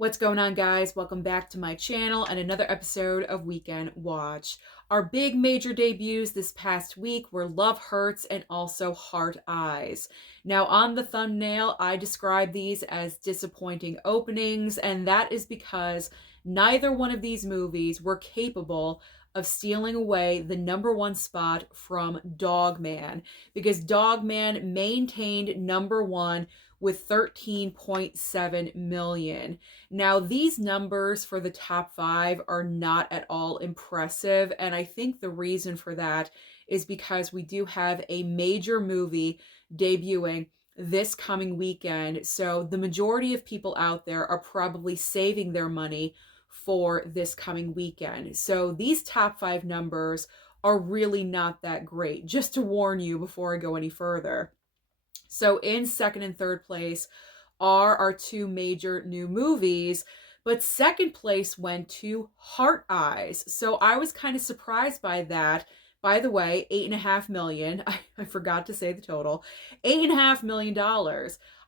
What's going on, guys? Welcome back to my channel and another episode of Weekend Watch. Our big major debuts this past week were Love Hurts and also Heart Eyes. Now, on the thumbnail, I describe these as disappointing openings, and that is because neither one of these movies were capable of stealing away the #1 spot from Dogman, because Dogman maintained #1 with 13.7 million. Now, these numbers for the top five are not at all impressive, and I think the reason for that is because we do have a major movie debuting this coming weekend. So the majority of people out there are probably saving their money for this coming weekend. So these top five numbers are really not that great, just to warn you before I go any further. So in second and third place are our two major new movies, but second place went to Heart Eyes. So I was kind of surprised by that. By the way, 8.5 million. I forgot to say the total. $8.5 million.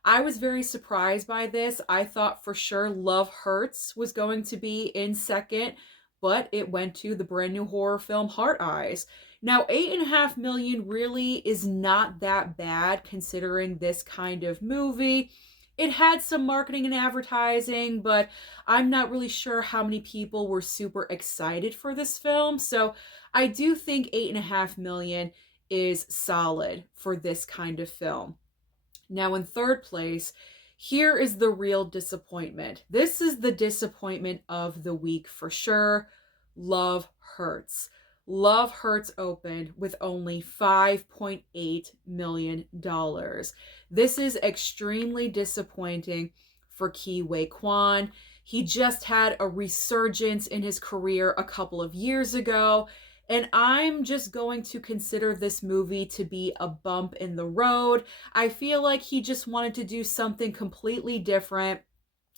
I was very surprised by this. I thought for sure Love Hurts was going to be in second, but it went to the brand new horror film Heart Eyes. Now, 8.5 million really is not that bad considering this kind of movie. It had some marketing and advertising, but I'm not really sure how many people were super excited for this film. So I do think 8.5 million is solid for this kind of film. Now, in third place, here is the real disappointment. This is the disappointment of the week for sure. Love Hurts. Love Hurts opened with only $5.8 million. This is extremely disappointing for Ke Huy Quan. He just had a resurgence in his career a couple of years ago, and I'm just going to consider this movie to be a bump in the road. I feel like he just wanted to do something completely different.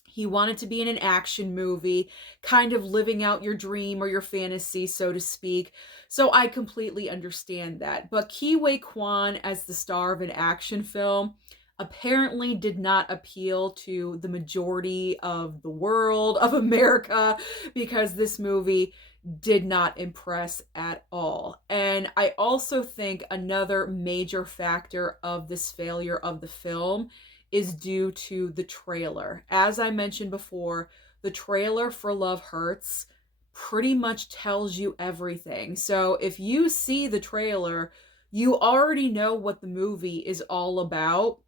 He wanted to be in an action movie, kind of living out your dream or your fantasy, so to speak. So I completely understand that. But Ke Huy Quan as the star of an action film apparently did not appeal to the majority of the world, of America, because this movie did not impress at all. And I also think another major factor of this failure of the film is due to the trailer. As I mentioned before, the trailer for Love Hurts pretty much tells you everything. So if you see the trailer, you already know what the movie is all about.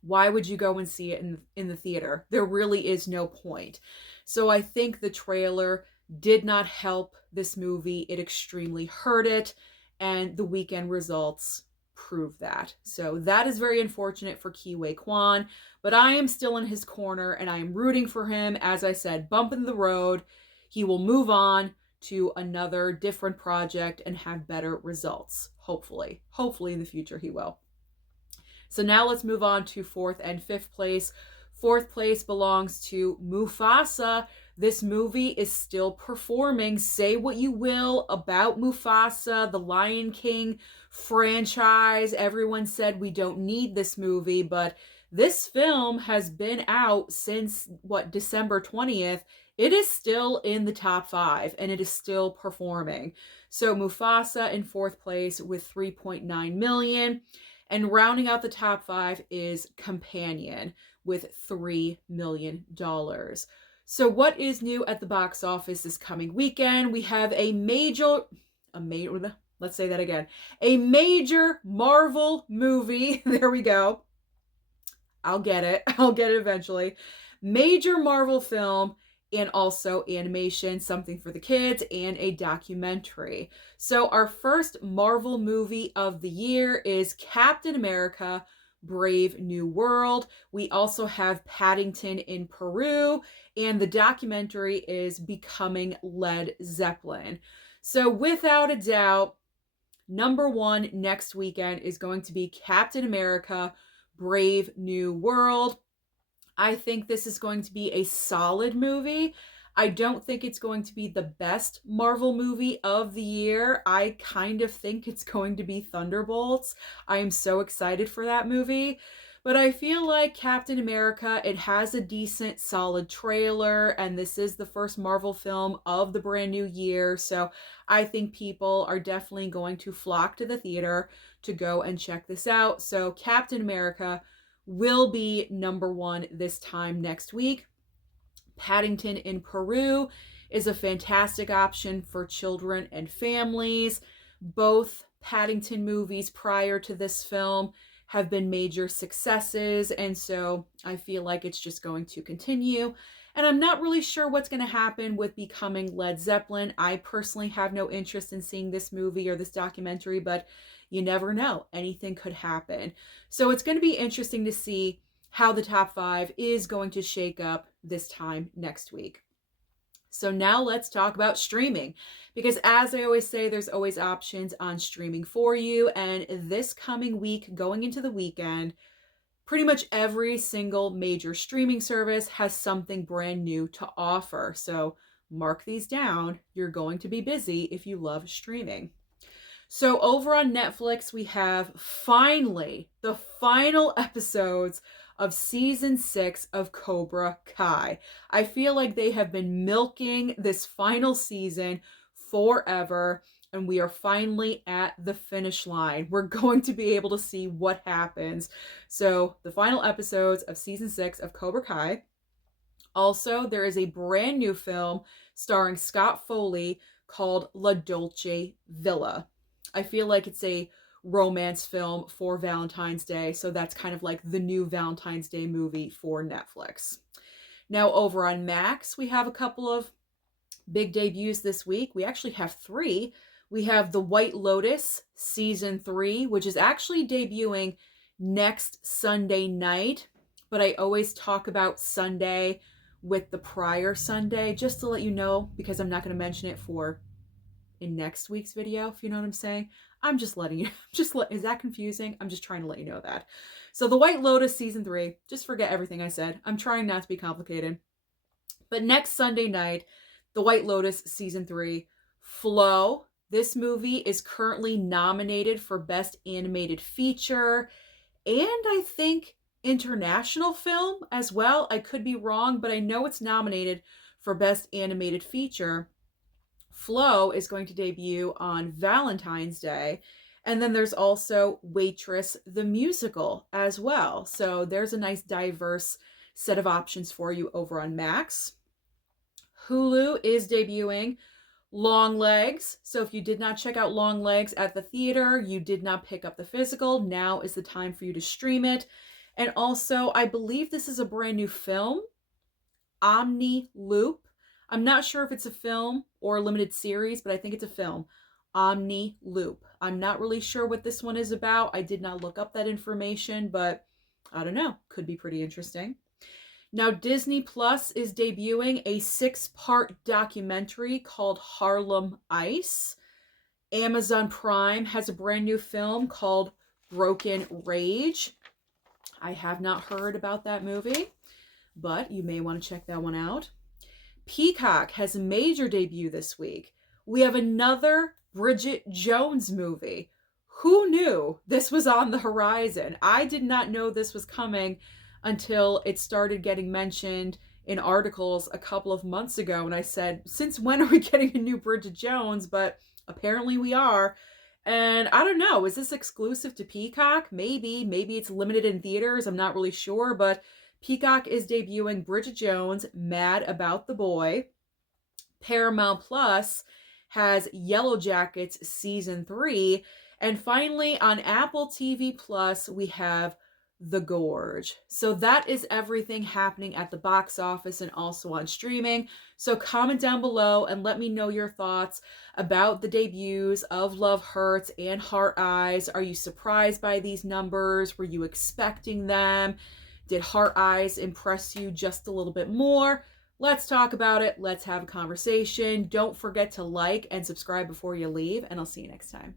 Why would you go and see it in the theater? There really is no point. So I think the trailer did not help this movie. It extremely hurt it, and the weekend results prove that. So that is very unfortunate for Ke Huy Quan, but I am still in his corner and I am rooting for him. As I said, bump in the road. He will move on to another different project and have better results. Hopefully in the future he will. So now let's move on to fourth and fifth place. Fourth place belongs to Mufasa. This movie is still performing. Say what you will about Mufasa, the Lion King franchise. Everyone said we don't need this movie, but this film has been out since, December 20th. It is still in the top five, and it is still performing. So Mufasa in fourth place with 3.9 million. And rounding out the top five is Companion with $3 million. So what is new at the box office this coming weekend? We have a major Marvel movie. There we go. I'll get it eventually. Major Marvel film, and also animation, something for the kids, and a documentary. So our first Marvel movie of the year is Captain America: Brave New World. We also have Paddington in Peru, and the documentary is Becoming Led Zeppelin. So without a doubt, #1 next weekend is going to be Captain America: Brave New World. I think this is going to be a solid movie. I don't think it's going to be the best Marvel movie of the year. I kind of think it's going to be Thunderbolts. I am so excited for that movie. But I feel like Captain America, it has a decent, solid trailer, and this is the first Marvel film of the brand new year. So I think people are definitely going to flock to the theater to go and check this out. So Captain America will be number one this time next week. Paddington in Peru is a fantastic option for children and families. Both Paddington movies prior to this film have been major successes, and so I feel like it's just going to continue. And I'm not really sure what's going to happen with Becoming Led Zeppelin. I personally have no interest in seeing this movie or this documentary, but you never know. Anything could happen. So it's going to be interesting to see how the top 5 is going to shake up this time next week. So now let's talk about streaming, because as I always say, there's always options on streaming for you. And this coming week, going into the weekend, pretty much every single major streaming service has something brand new to offer. So mark these down. You're going to be busy if you love streaming. So over on Netflix, we have finally the final episodes of season 6 of Cobra Kai. I feel like they have been milking this final season forever, and we are finally at the finish line. We're going to be able to see what happens. So the final episodes of season 6 of Cobra Kai. Also, there is a brand new film starring Scott Foley called La Dolce Villa. I feel like it's a romance film for Valentine's Day, so that's kind of like the new Valentine's Day movie for Netflix. Now over on Max, we have a couple of big debuts this week. We actually have 3. We have The White Lotus season 3, which is actually debuting next Sunday night, but I always talk about Sunday with the prior Sunday just to let you know, because I'm not going to mention it in next week's video, if you know what I'm saying. I'm just letting you, is that confusing? I'm just trying to let you know that. So The White Lotus season 3, just forget everything I said. I'm trying not to be complicated. But next Sunday night, The White Lotus season 3, Flow. This movie is currently nominated for Best Animated Feature and I think International Film as well. I could be wrong, but I know it's nominated for Best Animated Feature. Flow is going to debut on Valentine's Day. And then there's also Waitress the Musical as well. So there's a nice diverse set of options for you over on Max. Hulu is debuting Longlegs. So if you did not check out Longlegs at the theater, you did not pick up the physical, now is the time for you to stream it. And also, I believe this is a brand new film, Omni Loop. I'm not sure if it's a film or a limited series, but I think it's a film, Omni Loop. I'm not really sure what this one is about. I did not look up that information, but I don't know. Could be pretty interesting. Now, Disney Plus is debuting a 6-part documentary called Harlem Ice. Amazon Prime has a brand new film called Broken Rage. I have not heard about that movie, but you may want to check that one out. Peacock has a major debut this week. We have another Bridget Jones movie. Who knew this was on the horizon? I did not know this was coming until it started getting mentioned in articles a couple of months ago. And I said, since when are we getting a new Bridget Jones? But apparently we are. And I don't know, is this exclusive to Peacock? Maybe it's limited in theaters. I'm not really sure, but Peacock is debuting Bridget Jones, Mad About the Boy. Paramount Plus has Yellow Jackets season 3. And finally, on Apple TV Plus, we have The Gorge. So that is everything happening at the box office and also on streaming. So comment down below and let me know your thoughts about the debuts of Love Hurts and Heart Eyes. Are you surprised by these numbers? Were you expecting them? Did Heart Eyes impress you just a little bit more? Let's talk about it. Let's have a conversation. Don't forget to like and subscribe before you leave, and I'll see you next time.